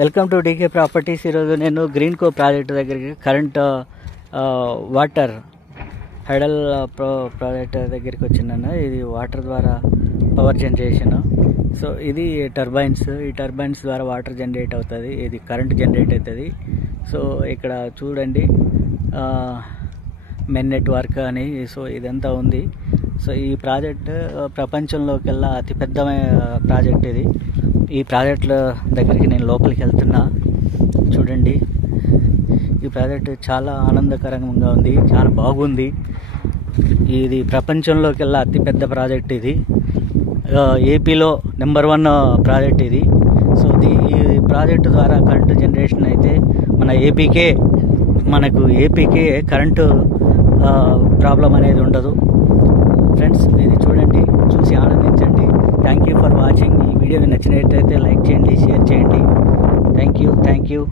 Welcome to DK properties. ఈరోజు నేను green co project దగ్గరికి కరెంట్ వాటర్ హైడల్ ప్రాజెక్ట్ దగ్గరికి వచ్చినాను. ఇది వాటర్ ద్వారా పవర్ జనరేషన్. సో ఇది టర్బైన్స్, ఈ టర్బైన్స్ ద్వారా వాటర్ జనరేట్ అవుతుంది, ఇది కరెంట్ జనరేట్ అవుతుంది. సో ఇక్కడ చూడండి మెన్ నెట్వర్క్ అని, సో ఇదంతా ఉంది. సో ఈ ప్రాజెక్ట్ ప్రపంచంలోకెల్లా అతిపెద్ద ప్రాజెక్ట్ ఇది. ఈ ప్రాజెక్టుల దగ్గరికి నేను లోపలికి వెళ్తున్నా. చూడండి, ఈ ప్రాజెక్ట్ చాలా ఆనందకరంగా ఉంది, చాలా బాగుంది. ఇది ప్రపంచంలోకెల్లా అతిపెద్ద ప్రాజెక్ట్ ఇది. ఏపీలో నెంబర్ 1 ప్రాజెక్ట్ ఇది. సో ఈ ప్రాజెక్టు ద్వారా కరెంటు జనరేషన్ అయితే మనకు ఏపీకే కరెంటు ప్రాబ్లం అనేది ఉండదు. ఫ్రెండ్స్, ఇది చూడండి, చూసి ఆనందించండి. Thank you for watching. ఈ వీడియో నచ్చినట్లయితే లైక్ చేయండి, షేర్ చేయండి. Thank you.